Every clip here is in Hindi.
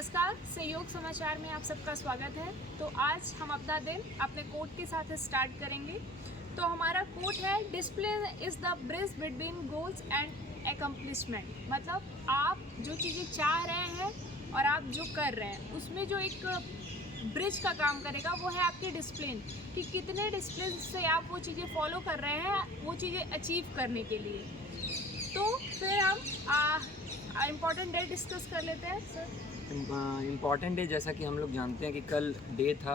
नमस्कार, सहयोग समाचार में आप सबका स्वागत है। तो आज हम अपना दिन अपने कोट के साथ स्टार्ट करेंगे। तो हमारा कोट है, discipline is the bridge between goals and accomplishment. मतलब आप जो चीज़ें चाह रहे हैं और आप जो कर रहे हैं उसमें जो एक ब्रिज का काम करेगा वो है आपकी डिसिप्लिन, कि कितने डिसिप्लिन से आप वो चीज़ें फॉलो कर रहे हैं वो चीज़ें अचीव करने के लिए। तो फिर हम इम्पॉर्टेंट डेट डिस्कस कर लेते हैं सर। इम्पॉर्टेंट डे, जैसा कि हम लोग जानते हैं कि कल डे था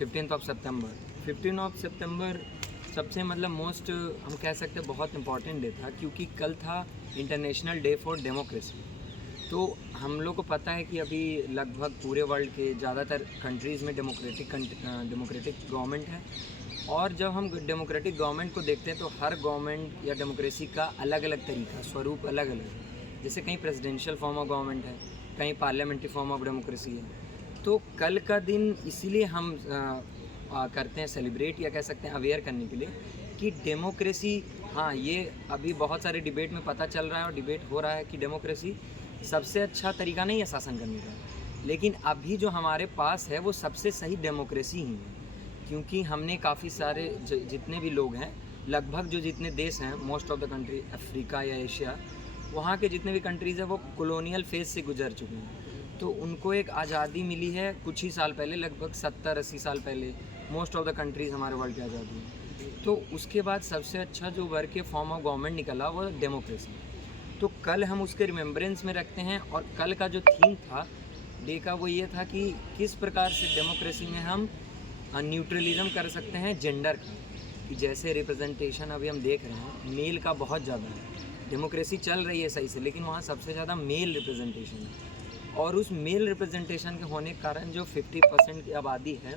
15 सितंबर। 15 सितंबर सबसे मोस्ट हम कह सकते हैं बहुत इम्पॉर्टेंट डे था, क्योंकि कल था इंटरनेशनल डे फॉर डेमोक्रेसी। तो हम लोग को पता है कि अभी लगभग पूरे वर्ल्ड के ज़्यादातर कंट्रीज़ में डेमोक्रेटिक गवर्नमेंट है। और जब हम डेमोक्रेटिक गवर्नमेंट को देखते हैं तो हर गवर्नमेंट या डेमोक्रेसी का अलग अलग तरीका, स्वरूप अलग अलग है। जैसे कहीं प्रेसिडेंशियल फॉर्म ऑफ गवर्नमेंट है, कहीं पार्लियामेंट्री फॉर्म ऑफ डेमोक्रेसी है। तो कल का दिन इसीलिए हम करते हैं सेलिब्रेट, या कह सकते हैं अवेयर करने के लिए कि डेमोक्रेसी, हाँ, ये अभी बहुत सारे डिबेट में पता चल रहा है और डिबेट हो रहा है कि डेमोक्रेसी सबसे अच्छा तरीका नहीं है शासन करने का, लेकिन अभी जो हमारे पास है वो सबसे सही डेमोक्रेसी ही है। क्योंकि हमने काफ़ी सारे जितने भी लोग हैं, लगभग जो जितने देश हैं, most of the country, Africa या एशिया, वहाँ के जितने भी कंट्रीज़ हैं वो कॉलोनियल फेज से गुजर चुके हैं। तो उनको एक आज़ादी मिली है कुछ ही साल पहले, लगभग 70-80 साल पहले मोस्ट ऑफ द कंट्रीज़ हमारे वर्ल्ड की आज़ादी है। तो उसके बाद सबसे अच्छा जो वर्क के फॉर्म ऑफ गवर्नमेंट निकला वो डेमोक्रेसी। तो कल हम उसके रिमेम्बरेंस में रखते हैं। और कल का जो थीम था डे का वो ये था कि किस प्रकार से डेमोक्रेसी में हम न्यूट्रलिज्म कर सकते हैं जेंडर का। कि जैसे रिप्रेजेंटेशन अभी हम देख रहे हैं मेल का बहुत ज़्यादा है, डेमोक्रेसी चल रही है सही से, लेकिन वहाँ सबसे ज़्यादा मेल रिप्रेजेंटेशन है। और उस मेल रिप्रेजेंटेशन के होने के कारण जो 50% की आबादी है,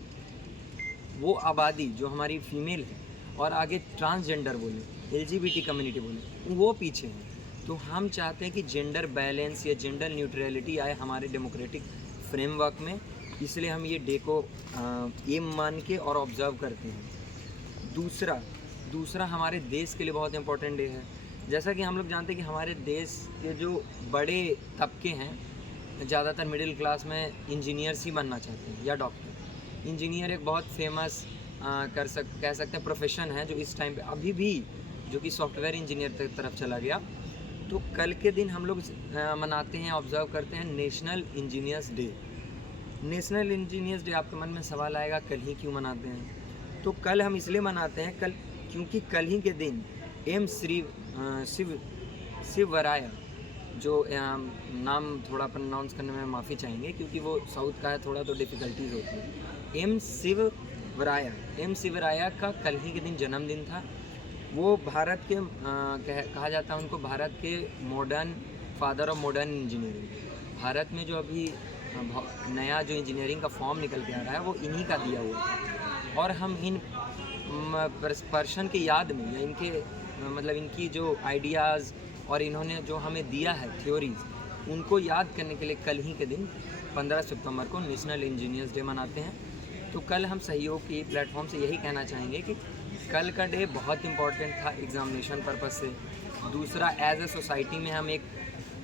वो आबादी जो हमारी फीमेल है और आगे ट्रांसजेंडर बोले, LGBT कम्युनिटी बोले, वो पीछे हैं। तो हम चाहते हैं कि जेंडर बैलेंस या जेंडर न्यूट्रलिटी आए हमारे डेमोक्रेटिक फ्रेमवर्क में, इसलिए हम ये डे को एम मान के और ऑब्ज़र्व करते हैं। दूसरा हमारे देश के लिए बहुत इंपॉर्टेंट डे है। जैसा कि हम लोग जानते हैं कि हमारे देश के जो बड़े तबके हैं, ज़्यादातर मिडिल क्लास में इंजीनियर्स ही बनना चाहते हैं या डॉक्टर। इंजीनियर एक बहुत फेमस कह सकते हैं प्रोफेशन है, जो इस टाइम पे अभी भी जो कि सॉफ्टवेयर इंजीनियर की तरफ चला गया। तो कल के दिन हम लोग मनाते हैं, ऑब्ज़र्व करते हैं national engineers day. National engineers day, आपके मन में सवाल आएगा कल ही क्यों मनाते हैं? तो कल हम इसलिए मनाते हैं क्योंकि कल ही के दिन एम शिवराया, जो नाम थोड़ा प्रोनाउंस करने में माफ़ी चाहेंगे क्योंकि वो साउथ का है, थोड़ा तो डिफ़िकल्टीज होती है। एम शिवराया का कल ही के दिन जन्मदिन था। वो भारत के कहा जाता है उनको भारत के modern father of modern engineering. Bharat में जो अभी नया जो इंजीनियरिंग का फॉर्म निकल के आ रहा है वो इन्हीं का दिया हुआ है। और हम इन पर्सन के याद में, या इनकी जो आइडियाज़ और इन्होंने जो हमें दिया है थ्योरीज़, उनको याद करने के लिए कल ही के दिन 15 सितंबर को नेशनल इंजीनियर्स डे मनाते हैं। तो कल हम सहयोग की प्लेटफॉर्म से यही कहना चाहेंगे कि कल का डे बहुत इम्पॉर्टेंट था एग्ज़ामिनेशन पर्पज़ से। दूसरा, एज ए सोसाइटी में हम एक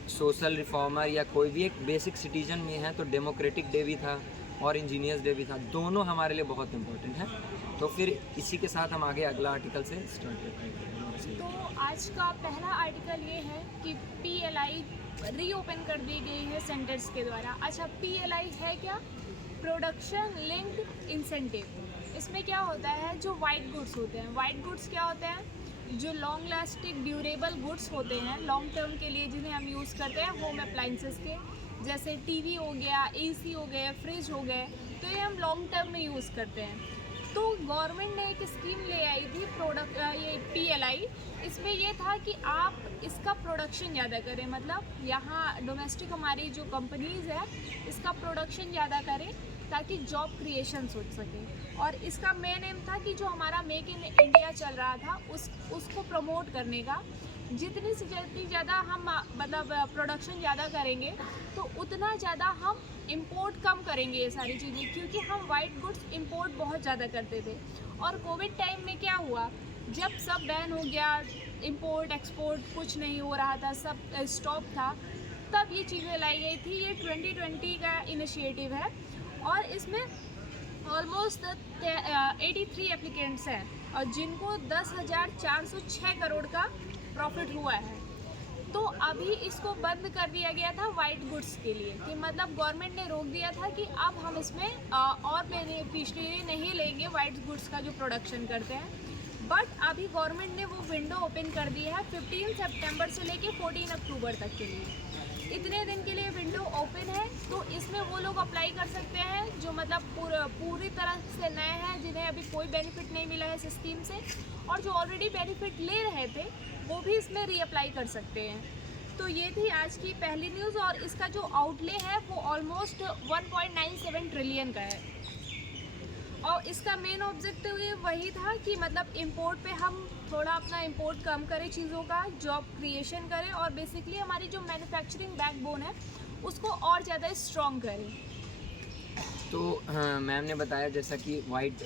सोशल रिफॉर्मर या कोई भी एक बेसिक सिटीजन में है, तो डेमोक्रेटिक डे भी था और इंजीनियर्स डे भी था। दोनों हमारे लिए बहुत इम्पोर्टेंट है। तो फिर इसी के साथ हम आगे अगला आर्टिकल से स्टार्ट करते हैं। तो आज का पहला आर्टिकल ये है कि PLI रीओपन कर दी गई है सेंटर्स के द्वारा। अच्छा, PLI है क्या? Production linked incentive. इसमें क्या होता है, जो वाइट गुड्स होते हैं, वाइट गुड्स क्या होते हैं, जो लॉन्ग लास्टिंग ड्यूरेबल गुड्स होते हैं लॉन्ग टर्म के लिए, जिन्हें हम यूज़ करते हैं होम अप्लाइंसेस के, जैसे TV हो गया, AC हो गए, फ्रिज हो गए, तो ये हम लॉन्ग टर्म में यूज़ करते हैं। तो गवर्नमेंट ने एक स्कीम ले आई थी ये PLI। इसमें ये था कि आप इसका प्रोडक्शन ज़्यादा करें, मतलब यहाँ डोमेस्टिक हमारी जो कंपनीज़ है इसका प्रोडक्शन ज़्यादा करें ताकि जॉब क्रिएशन हो सके। और इसका मेन एम था कि जो हमारा मेक इन इंडिया चल रहा था उसको प्रमोट करने का। जितनी से जितनी ज़्यादा हम प्रोडक्शन ज़्यादा करेंगे तो उतना ज़्यादा हम इंपोर्ट कम करेंगे ये सारी चीज़ें, क्योंकि हम वाइट गुड्स इंपोर्ट बहुत ज़्यादा करते थे। और कोविड टाइम में क्या हुआ, जब सब बैन हो गया, इंपोर्ट एक्सपोर्ट कुछ नहीं हो रहा था, सब स्टॉप था, तब ये चीज़ें लाई गई थी। ये 2020 का इनिशिएटिव है और इसमें ऑलमोस्ट 83 एप्लीकेंट्स हैं और जिनको 10,406 करोड़ का प्रॉफिट हुआ है। तो अभी इसको बंद कर दिया गया था वाइट गुड्स के लिए, कि मतलब गवर्नमेंट ने रोक दिया था कि अब हम इसमें और बेनिफिशियरी नहीं लेंगे वाइट गुड्स का जो प्रोडक्शन करते हैं। बट अभी गवर्नमेंट ने वो विंडो ओपन कर दी है 15 सितंबर से लेके 14 अक्टूबर तक के लिए। इतने दिन के लिए विंडो ओपन है, तो इसमें वो लोग अप्लाई कर सकते हैं जो मतलब पूरी तरह से नए हैं, जिन्हें अभी कोई बेनिफिट नहीं मिला है इस स्कीम से, और जो ऑलरेडी बेनिफिट ले रहे थे वो भी इसमें रीअप्लाई कर सकते हैं। तो ये थी आज की पहली न्यूज़ और इसका जो आउटले है वो ऑलमोस्ट 1.97 ट्रिलियन का है। और इसका मेन ऑब्जेक्टिव वही था कि मतलब इंपोर्ट पे हम थोड़ा अपना इंपोर्ट कम करें चीज़ों का, जॉब क्रिएशन करें और बेसिकली हमारी जो मैन्युफैक्चरिंग बैकबोन है उसको और ज़्यादा स्ट्रॉन्ग करें। तो मैम ने बताया जैसा कि वाइट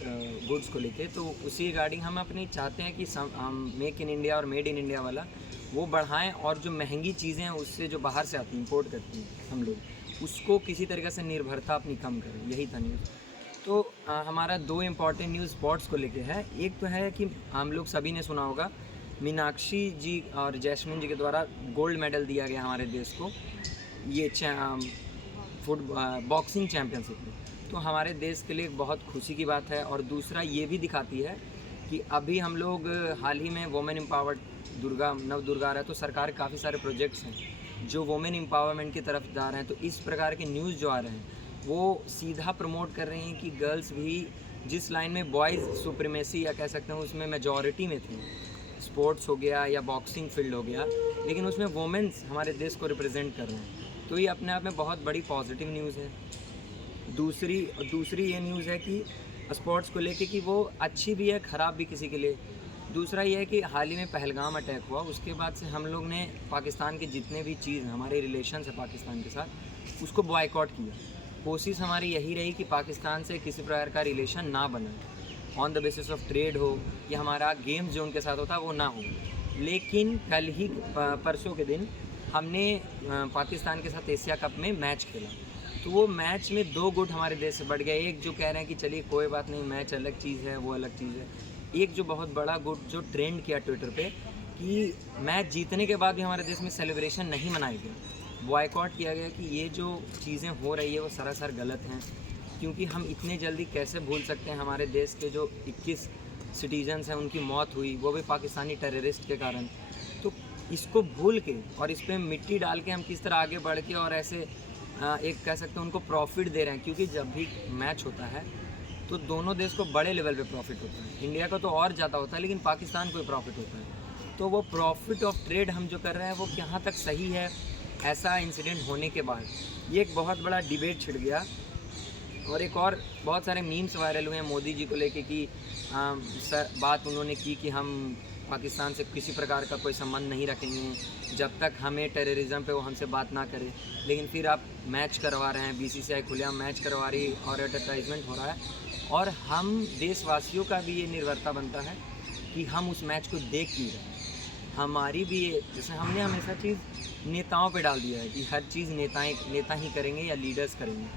गुड्स को लेके, तो उसी रिगार्डिंग हम अपनी चाहते हैं कि हम मेक इन इंडिया और मेड इन इंडिया वाला वो बढ़ाएं और जो महंगी चीज़ें हैं उससे जो बाहर से आती हैं इंपोर्ट करती हैं हम लोग, उसको किसी तरीके से निर्भरता अपनी कम करें। यही था न्यूज़। तो हमारा दो इम्पॉर्टेंट न्यूज़ स्पोर्ट्स को लेके है। एक तो है कि हम लोग सभी ने सुना होगा मीनाक्षी जी और जैस्मिन जी के द्वारा गोल्ड मेडल दिया गया हमारे देश को ये बॉक्सिंग चैम्पियनशिप में। तो हमारे देश के लिए एक बहुत खुशी की बात है। और दूसरा ये भी दिखाती है कि अभी हम लोग हाल ही में वुमेन एम्पावर्ड नव दुर्गा आ रहा है, तो सरकार काफ़ी सारे प्रोजेक्ट्स हैं जो वुमेन एम्पावरमेंट की तरफ जा रहे हैं। तो इस प्रकार के न्यूज़ जो आ रहे हैं वो सीधा प्रमोट कर रही हैं कि गर्ल्स भी जिस लाइन में बॉयज़ सुप्रीमेसी या कह सकते हैं उसमें मेजॉरिटी में थे, स्पोर्ट्स हो गया या बॉक्सिंग फील्ड हो गया, लेकिन उसमें वुमेन्स हमारे देश को रिप्रेजेंट कर रहे हैं। तो ये अपने आप में बहुत बड़ी पॉजिटिव न्यूज़ है। दूसरी ये न्यूज़ है कि स्पोर्ट्स को लेके कि वो अच्छी भी है ख़राब भी किसी के लिए। दूसरा ये है कि हाल ही में पहलगाम अटैक हुआ, उसके बाद से हम लोग ने पाकिस्तान के जितने भी चीज़ हमारे रिलेशन है पाकिस्तान के साथ उसको बॉयकॉट किया। कोशिश हमारी यही रही कि पाकिस्तान से किसी प्रकार का रिलेशन ना बने, on the basis of trade हो या हमारा गेम्स जो उनके साथ होता है वो ना हो। लेकिन कल ही परसों के दिन हमने पाकिस्तान के साथ एशिया कप में मैच खेला, तो वो मैच में 2 गुट हमारे देश से बढ़ गए। एक जो कह रहे हैं कि चलिए कोई बात नहीं, मैच अलग चीज़ है, वो अलग चीज़ है। एक जो बहुत बड़ा गुट जो ट्रेंड किया ट्विटर पे कि मैच जीतने के बाद भी हमारे देश में सेलिब्रेशन नहीं मनाए गए, बॉयकॉट किया गया कि ये जो चीज़ें हो रही है वो सरासर गलत हैं। क्योंकि हम इतने जल्दी कैसे भूल सकते हैं हमारे देश के जो 21 सिटीजन्स हैं उनकी मौत हुई, वो भी पाकिस्तानी टेररिस्ट के कारण। तो इसको भूल के और इस पर मिट्टी डाल के हम किस तरह आगे बढ़ के और ऐसे एक कह सकते हैं उनको प्रॉफिट दे रहे हैं। क्योंकि जब भी मैच होता है तो दोनों देश को बड़े लेवल पे प्रॉफिट होता है, इंडिया का तो और ज़्यादा होता है, लेकिन पाकिस्तान को भी प्रॉफिट होता है। तो वो प्रॉफिट ऑफ ट्रेड हम जो कर रहे हैं वो कहाँ तक सही है, ऐसा इंसिडेंट होने के बाद ये एक बहुत बड़ा डिबेट छिड़ गया। और एक और बहुत सारे मीम्स वायरल हुए हैं मोदी जी को लेके कि बात उन्होंने की कि हम पाकिस्तान से किसी प्रकार का कोई संबंध नहीं रखेंगे जब तक हमें टेररिज्म पे वो हमसे बात ना करे। लेकिन फिर आप मैच करवा रहे हैं, बीसीसीआई खुलेआम मैच करवा रही और एडवर्टाइजमेंट हो रहा है। और हम देशवासियों का भी ये निर्भरता बनता है कि हम उस मैच को देख क्यों रहे हैं। हमारी भी जैसे हमने हमेशा चीज़ नेताओं पे डाल दिया है कि हर चीज़ नेता ही करेंगे या लीडर्स करेंगे,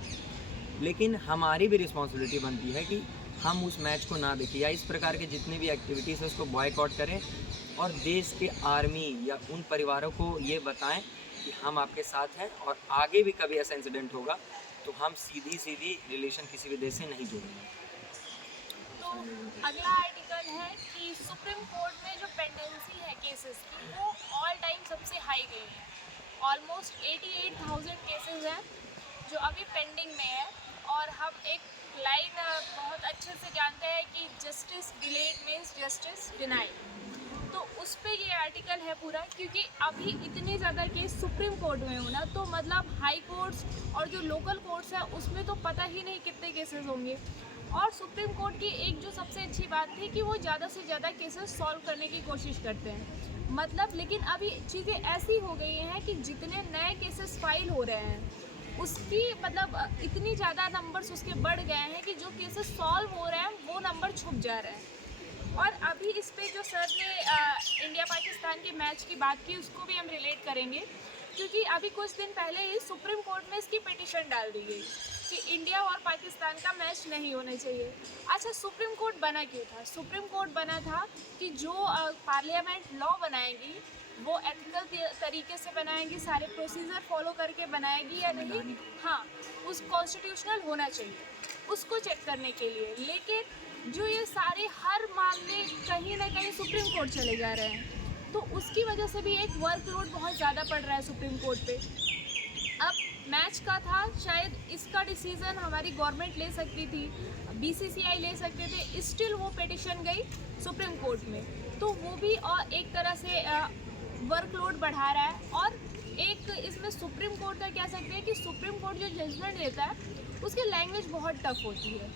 लेकिन हमारी भी रिस्पॉन्सिबिलिटी बनती है कि हम उस मैच को ना देखें या इस प्रकार के जितने भी एक्टिविटीज़ है उसको बॉयकॉट करें और देश के आर्मी या उन परिवारों को ये बताएं कि हम आपके साथ हैं और आगे भी कभी ऐसा इंसिडेंट होगा तो हम सीधी रिलेशन किसी भी देश से नहीं जोड़ेंगे। तो अगला आर्टिकल है कि सुप्रीम कोर्ट में जो पेंडेंसी है केसेस की वो ऑल टाइम सबसे हाई गई है। ऑलमोस्ट 88,000 केसेस हैं जो अभी पेंडिंग में है। और हम एक लाइन बहुत अच्छे से जानते हैं कि justice delayed means justice denied. तो उस पर ये आर्टिकल है पूरा, क्योंकि अभी इतने ज़्यादा केस सुप्रीम कोर्ट में हो ना, तो मतलब हाई कोर्ट्स और जो लोकल कोर्ट्स हैं उसमें तो पता ही नहीं कितने केसेस होंगे। और सुप्रीम कोर्ट की एक जो सबसे अच्छी बात थी कि वो ज़्यादा से ज़्यादा केसेस सॉल्व करने की कोशिश करते हैं, मतलब। लेकिन अभी चीज़ें ऐसी हो गई हैं कि जितने नए केसेस फाइल हो रहे हैं उसकी मतलब इतनी ज़्यादा नंबर्स उसके बढ़ गए हैं कि जो केसेस सॉल्व हो रहे हैं वो नंबर छुप जा रहे हैं। और अभी इस पे जो सर ने इंडिया पाकिस्तान के मैच की बात की उसको भी हम रिलेट करेंगे क्योंकि अभी कुछ दिन पहले ही सुप्रीम कोर्ट में इसकी पिटीशन डाल दी गई कि इंडिया और पाकिस्तान का मैच नहीं होना चाहिए। अच्छा, सुप्रीम कोर्ट बना क्यों था? सुप्रीम कोर्ट बना था कि जो पार्लियामेंट लॉ बनाएगी वो एथिकल तरीके से बनाएगी, सारे प्रोसीजर फॉलो करके बनाएगी या नहीं, हाँ, उस कॉन्स्टिट्यूशनल होना चाहिए, उसको चेक करने के लिए। लेकिन जो ये सारे हर मामले कहीं ना कहीं सुप्रीम कोर्ट चले जा रहे हैं, तो उसकी वजह से भी एक वर्कलोड बहुत ज़्यादा पड़ रहा है सुप्रीम कोर्ट पे। अब मैच का था, शायद इसका डिसीज़न हमारी गवर्नमेंट ले सकती थी, बीसीसीआई ले सकते थे, स्टिल वो पिटिशन गई सुप्रीम कोर्ट में, तो वो भी और एक तरह से वर्कलोड बढ़ा रहा है। और एक इसमें सुप्रीम कोर्ट का कह सकते हैं कि सुप्रीम कोर्ट जो जजमेंट देता है उसकी लैंग्वेज बहुत टफ होती है,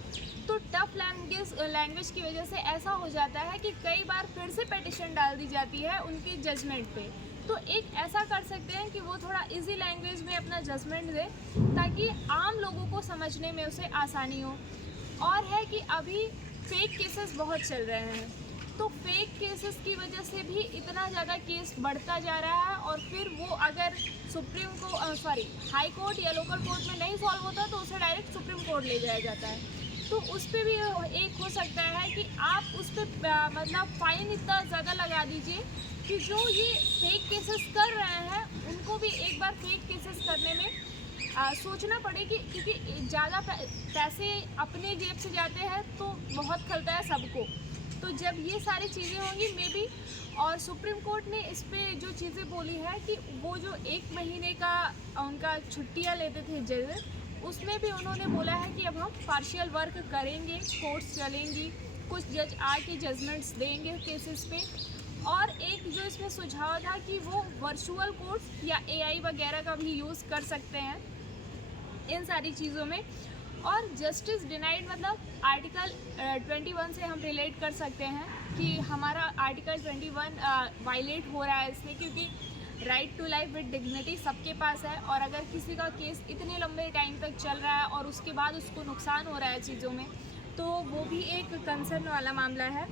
तो टफ लैंग्वेज की वजह से ऐसा हो जाता है कि कई बार फिर से पिटिशन डाल दी जाती है उनके जजमेंट पे। तो एक ऐसा कर सकते हैं कि वो थोड़ा इजी लैंग्वेज में अपना जजमेंट दे ताकि आम लोगों को समझने में उसे आसानी हो। और है कि अभी फेक केसेस बहुत चल रहे हैं, तो फेक केसेस की वजह से भी इतना ज़्यादा केस बढ़ता जा रहा है, और फिर वो अगर हाई कोर्ट या लोकल कोर्ट में नहीं सॉल्व होता तो उसे डायरेक्ट सुप्रीम कोर्ट ले जाया जाता है। तो उस पर भी एक हो सकता है कि आप उस पर मतलब फ़ाइन इतना ज़्यादा लगा दीजिए कि जो ये फेक केसेस कर रहे हैं उनको भी एक बार फेक केसेस करने में सोचना पड़े कि क्योंकि ज़्यादा पैसे अपने जेब से जाते हैं तो बहुत खलता है सबको। तो जब ये सारी चीज़ें होंगी मे बी, और सुप्रीम कोर्ट ने इस पे जो चीज़ें बोली है कि वो जो 1 महीने का उनका छुट्टियाँ लेते थे जज, उसमें भी उन्होंने बोला है कि अब हम पार्शियल वर्क करेंगे, कोर्ट्स चलेंगी, कुछ जज आके जजमेंट्स देंगे केसेस पे। और एक जो इसमें सुझाव था कि वो वर्चुअल कोर्ट्स या AI वगैरह का भी यूज़ कर सकते हैं इन सारी चीज़ों में। और जस्टिस डिनाइड मतलब आर्टिकल 21 से हम रिलेट कर सकते हैं कि हमारा आर्टिकल 21 वायलेट हो रहा है इसमें, क्योंकि right to life with dignity सबके पास है, और अगर किसी का केस इतने लंबे टाइम तक चल रहा है और उसके बाद उसको नुकसान हो रहा है चीज़ों में, तो वो भी एक कंसर्न वाला मामला है।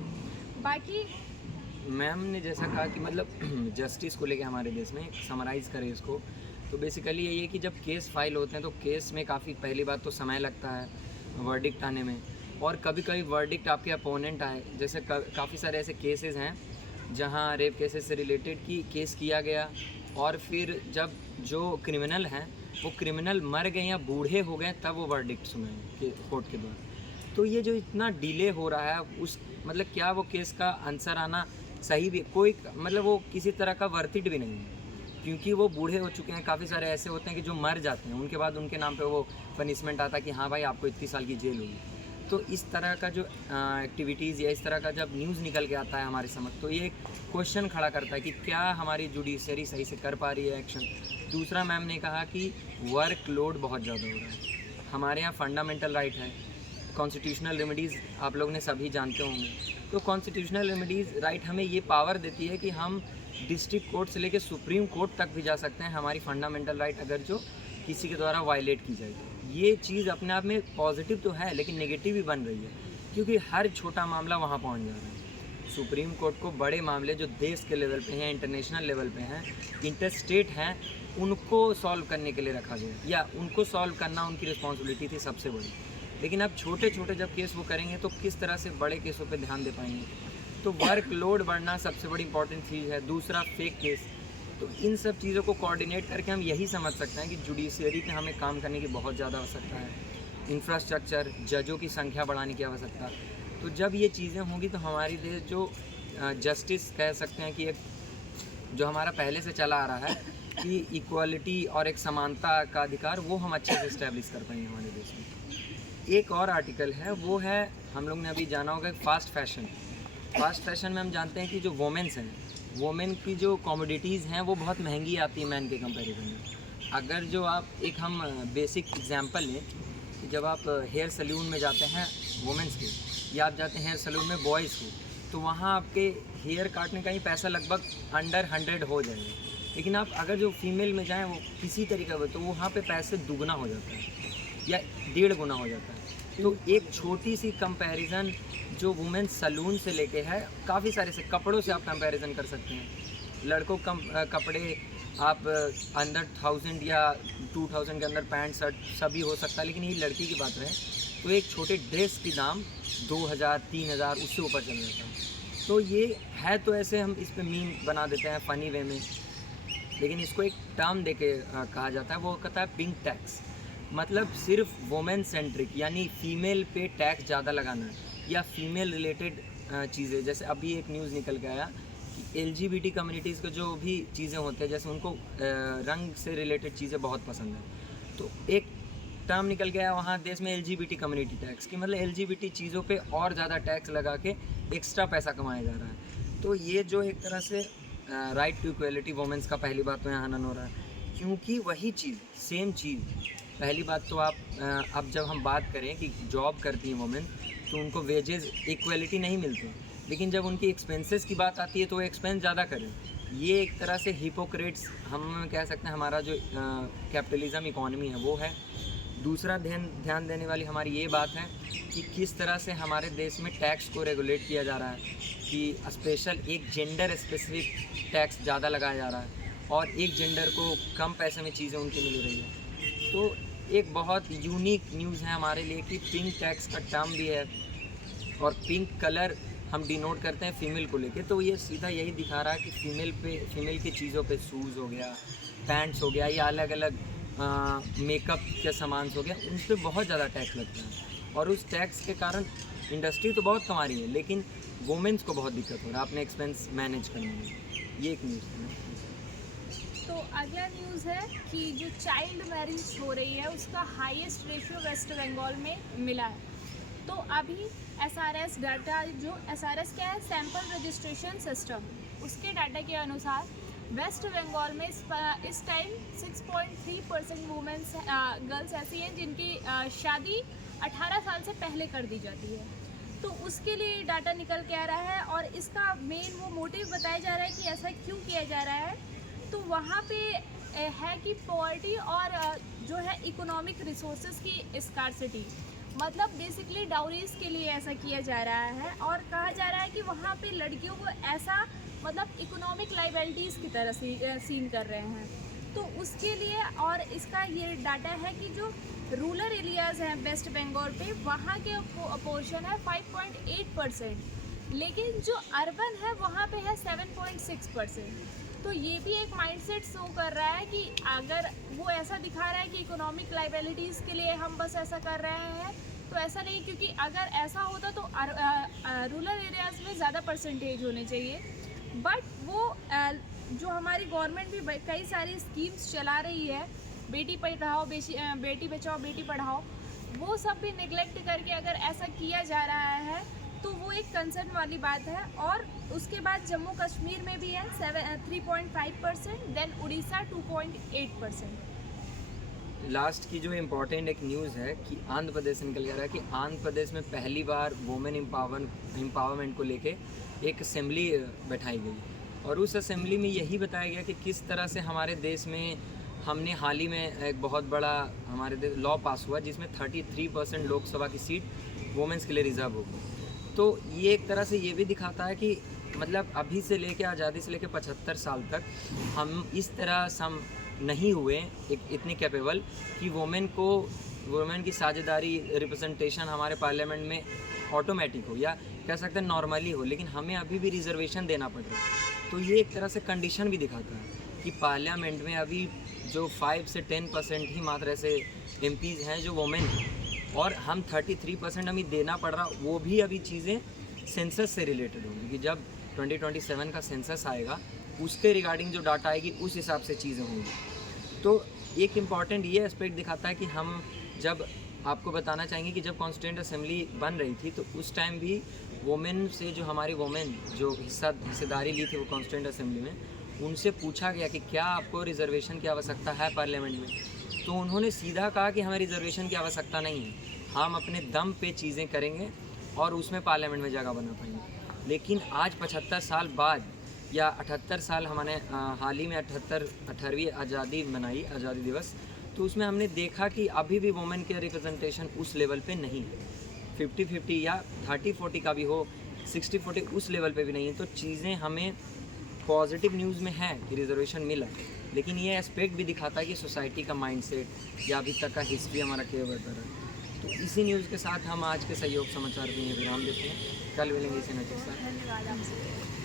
बाकी मैम ने जैसा कहा कि मतलब जस्टिस को लेके हमारे देश में समराइज़ करें इसको, तो बेसिकली यही है कि जब केस फाइल होते हैं तो केस में काफ़ी, पहली बात तो समय लगता है वर्डिक्ट आने में, और कभी कभी वर्डिक्ट आपके अपोनेंट आए। जैसे काफ़ी सारे ऐसे केसेस हैं जहां रेप केसेस से रिलेटेड की केस किया गया, और फिर जब जो क्रिमिनल हैं वो क्रिमिनल मर गए या बूढ़े हो गए तब वो वर्डिक्ट सुनाए कोर्ट के द्वारा। तो ये जो इतना डिले हो रहा है उस मतलब क्या वो केस का आंसर आना सही भी, कोई मतलब वो किसी तरह का वर्थिट भी नहीं है, क्योंकि वो बूढ़े हो चुके हैं। काफ़ी सारे ऐसे होते हैं कि जो मर जाते हैं, उनके बाद उनके नाम पे वो पनिशमेंट आता है कि हाँ भाई आपको इतनी साल की जेल होगी। तो इस तरह का जो एक्टिविटीज़ या इस तरह का जब न्यूज़ निकल के आता है हमारे समझ, तो ये क्वेश्चन खड़ा करता है कि क्या हमारी जुडिशरी सही से कर पा रही है एक्शन। दूसरा, मैम ने कहा कि वर्कलोड बहुत ज़्यादा हो रहा है। हमारे यहाँ फंडामेंटल राइट है, कॉन्स्टिट्यूशनल रेमेडीज़ आप लोग ने सभी जानते होंगे, तो कॉन्स्टिट्यूशनल रेमेडीज़ राइट हमें ये पावर देती है कि हम डिस्ट्रिक्ट कोर्ट से लेकर सुप्रीम कोर्ट तक भी जा सकते हैं, हमारी फंडामेंटल राइट अगर जो किसी के द्वारा वायलेट की जाएगी। ये चीज़ अपने आप में पॉजिटिव तो है, लेकिन नेगेटिव भी बन रही है, क्योंकि हर छोटा मामला वहाँ पहुँच जा रहा है। सुप्रीम कोर्ट को बड़े मामले जो देश के लेवल पे हैं, इंटरनेशनल लेवल पे हैं, इंटरस्टेट हैं, उनको सॉल्व करने के लिए रखा गया, या उनको सॉल्व करना उनकी रिस्पॉन्सिबिलिटी थी सबसे बड़ी। लेकिन अब छोटे छोटे जब केस वो करेंगे तो किस तरह से बड़े केसों पे ध्यान दे पाएंगे। तो वर्कलोड बढ़ना सबसे बड़ी इंपॉर्टेंट चीज़ है। दूसरा, फेक केस। तो इन सब चीज़ों को कोऑर्डिनेट करके हम यही समझ सकते हैं कि जुडिशरी पे हमें काम करने की बहुत ज़्यादा आवश्यकता है। इंफ्रास्ट्रक्चर, जजों की संख्या बढ़ाने की आवश्यकता। तो जब ये चीज़ें होंगी तो हमारी देश जो जस्टिस कह सकते हैं कि एक जो हमारा पहले से चला आ रहा है कि इक्वालिटी और एक समानता का अधिकार, वो हम अच्छे से इस्टेब्लिश कर पाएंगे हमारे देश में। एक और आर्टिकल है, वो है हम लोग ने अभी जाना होगा फास्ट फैशन। फास्ट फैशन में हम जानते हैं कि जो वोमेंस हैं, वोमेन की जो कॉमोडिटीज़ हैं वो बहुत महंगी आती है मैन के कंपैरिजन में। अगर जो आप एक हम बेसिक एग्जांपल लें कि जब आप हेयर सैलून में जाते हैं वोमेंस के, या आप जाते हैं हेयर सैलून में बॉयज़ के, तो वहाँ आपके हेयर काटने का ही पैसा लगभग अंडर 100 हो जाएगा। लेकिन आप अगर जो फीमेल में जाएँ वो किसी तरीका हो, तो वहाँ पे पैसे दुगना हो जाता है या 1.5 गुना हो जाता है। तो एक छोटी सी कंपैरिजन जो वुमेन सैलून से लेके है, काफ़ी सारे से कपड़ों से आप कंपैरिजन कर सकते हैं। लड़कों कपड़े आप अंदर 1000 या 2000 के अंदर पैंट शर्ट सभी हो सकता है, लेकिन ये लड़की की बात रहे तो एक छोटे ड्रेस की दाम 2000 3000 उससे ऊपर चल जाता है। तो ये है तो ऐसे हम इस पे मीम बना देते हैं फ़नी वे में, लेकिन इसको एक टर्म देके कहा जाता है, वो कहता है पिंक टैक्स। मतलब सिर्फ वुमेन सेंट्रिक यानी फीमेल पे टैक्स ज़्यादा लगाना या फीमेल रिलेटेड चीज़ें। जैसे अभी एक न्यूज़ निकल के आया कि LGBT कम्युनिटीज़ को जो भी चीज़ें होते हैं, जैसे उनको रंग से रिलेटेड चीज़ें बहुत पसंद है, तो एक टर्म निकल गया वहाँ देश में LGBT कम्युनिटी टैक्स की, मतलब LGBT चीज़ों पे और ज़्यादा टैक्स लगा के एक्स्ट्रा पैसा कमाया जा रहा है। तो ये जो एक तरह से राइट टू इक्वलिटी वुमेंस का पहली बात तो यहाँ हनन हो रहा है, क्योंकि वही चीज़ सेम चीज़। पहली बात तो आप अब जब हम बात करें कि जॉब करती हैं वुमेन तो उनको वेजेस इक्वलिटी नहीं मिलते, लेकिन जब उनकी एक्सपेंसेस की बात आती है तो वो एक्सपेंस ज़्यादा करें। ये एक तरह से हिपोक्रेट्स हम कह सकते हैं, हमारा जो कैपिटलिज्म इकोनॉमी है वो है। दूसरा ध्यान देने वाली हमारी ये बात है कि किस तरह से हमारे देश में टैक्स को रेगुलेट किया जा रहा है, कि स्पेशल एक जेंडर स्पेसिफिक टैक्स ज़्यादा लगाया जा रहा है और एक जेंडर को कम पैसे में चीज़ें उनकी मिल रही है। तो एक बहुत यूनिक न्यूज़ है हमारे लिए कि पिंक टैक्स का टर्म भी है और पिंक कलर हम डिनोट करते हैं फीमेल को लेके। तो ये सीधा यही दिखा रहा है कि फीमेल की चीज़ों पे शूज़ हो गया, पैंट्स हो गया या अलग अलग मेकअप के सामान हो गया, उन पर बहुत ज़्यादा टैक्स लगता है और उस टैक्स के कारण इंडस्ट्री तो बहुत कमा रही है, लेकिन वुमेन्स को बहुत दिक्कत हो रहा है अपने एक्सपेंस मैनेज करने में। ये एक न्यूज़ है। तो अगला न्यूज़ है कि जो चाइल्ड मैरिज हो रही है उसका हाईएस्ट रेशियो वेस्ट बंगाल में मिला है। तो अभी SRS डाटा, जो SRS क्या है, सैंपल रजिस्ट्रेशन सिस्टम, उसके डाटा के अनुसार वेस्ट बंगाल में इस टाइम 6.3% वुमेन्स गर्ल्स ऐसी हैं जिनकी शादी 18 साल से पहले कर दी जाती है। तो उसके लिए डाटा निकल के आ रहा है और इसका मेन वो मोटिव बताया जा रहा है कि ऐसा क्यों किया जा रहा है। तो वहाँ पे है कि पॉवर्टी और जो है इकोनॉमिक रिसोर्सेज की स्कार्सिटी, मतलब बेसिकली डाउरीज के लिए ऐसा किया जा रहा है और कहा जा रहा है कि वहाँ पे लड़कियों को ऐसा मतलब इकोनॉमिक लाइबिलिटीज़ की तरह सीन कर रहे हैं। तो उसके लिए और इसका ये डाटा है कि जो रूरल एरियाज़ हैं वेस्ट बंगाल पे, वहाँ के पोर्शन है 5.8%, लेकिन जो अर्बन है वहाँ पे है 7.6%। तो ये भी एक माइंडसेट शो कर रहा है कि अगर वो ऐसा दिखा रहा है कि इकोनॉमिक लाइबिलिटीज़ के लिए हम बस ऐसा कर रहे हैं, तो ऐसा नहीं, क्योंकि अगर ऐसा होता तो रूरल एरियाज़ में ज़्यादा परसेंटेज होने चाहिए। बट वो जो हमारी गवर्नमेंट भी कई सारी स्कीम्स चला रही है, बेटी पढ़ाओ बेटी बचाओ बेटी पढ़ाओ, वो सब भी निगलेक्ट करके अगर ऐसा किया जा रहा है तो वो एक कंसर्न वाली बात है। और उसके बाद जम्मू कश्मीर में भी है 3.5%, देन उड़ीसा 2.8%। लास्ट की जो इम्पोर्टेंट एक न्यूज़ है कि आंध्र प्रदेश से निकल गया है कि आंध्र प्रदेश में पहली बार वुमेन एम्पावरमेंट को लेके एक असेंबली बैठाई गई और उस असेंबली में यही बताया गया कि किस तरह से हमारे देश में हमने हाल ही में एक बहुत बड़ा हमारे देश लॉ पास हुआ जिसमें 33% लोकसभा की सीट वुमेन्स के लिए रिजर्व होगी। तो ये एक तरह से ये भी दिखाता है कि मतलब अभी से लेके आज़ादी से लेके 75 साल तक हम इस तरह सम नहीं हुए इतने कैपेबल कि वुमेन की साझेदारी रिप्रेजेंटेशन हमारे पार्लियामेंट में ऑटोमेटिक हो या कह सकते हैं नॉर्मली हो, लेकिन हमें अभी भी रिजर्वेशन देना पड़ रहा है। तो ये एक तरह से कंडीशन भी दिखाता है कि पार्लियामेंट में अभी जो 5 से 10% ही मात्र ऐसे MPs हैं जो वुमेन हैं और हम 33% हमें देना पड़ रहा, वो भी अभी चीज़ें सेंसस से रिलेटेड होंगी कि जब 2027 का सेंसस आएगा उसके रिगार्डिंग जो डाटा आएगी उस हिसाब से चीज़ें होंगी। तो एक इम्पॉर्टेंट ये एस्पेक्ट दिखाता है कि हम जब आपको बताना चाहेंगे कि जब कॉन्स्टिट्यूएंट असेंबली बन रही थी तो उस टाइम भी वुमेन से जो हमारी वुमेन जो हिस्सेदारी ली थी वो कॉन्स्टिट्यूएंट असेंबली में, उनसे पूछा गया कि क्या आपको रिजर्वेशन की आवश्यकता है पार्लियामेंट में, तो उन्होंने सीधा कहा कि हमें रिजर्वेशन की आवश्यकता नहीं है, हम अपने दम पे चीज़ें करेंगे और उसमें पार्लियामेंट में जगह बना पाएंगे। लेकिन आज 75 साल बाद या 78 साल हमने हाल ही में 18वीं आज़ादी मनाई, आज़ादी दिवस, तो उसमें हमने देखा कि अभी भी वुमेन के रिप्रेजेंटेशन उस लेवल पे नहीं है। 50-50 या 30-40 का भी हो, 60-40 उस लेवल पे भी नहीं है। तो चीज़ें हमें पॉजिटिव न्यूज़ में है कि रिजर्वेशन मिला, लेकिन ये एस्पेक्ट भी दिखाता है कि सोसाइटी का माइंडसेट या अभी तक का हिस्ट्री हमारा क्या बेहतर है। तो इसी न्यूज़ के साथ हम आज के सहयोग समाचार में विराम देते हैं। कल मिलेंगे इसी नजर के साथ। धन्यवाद आपसे।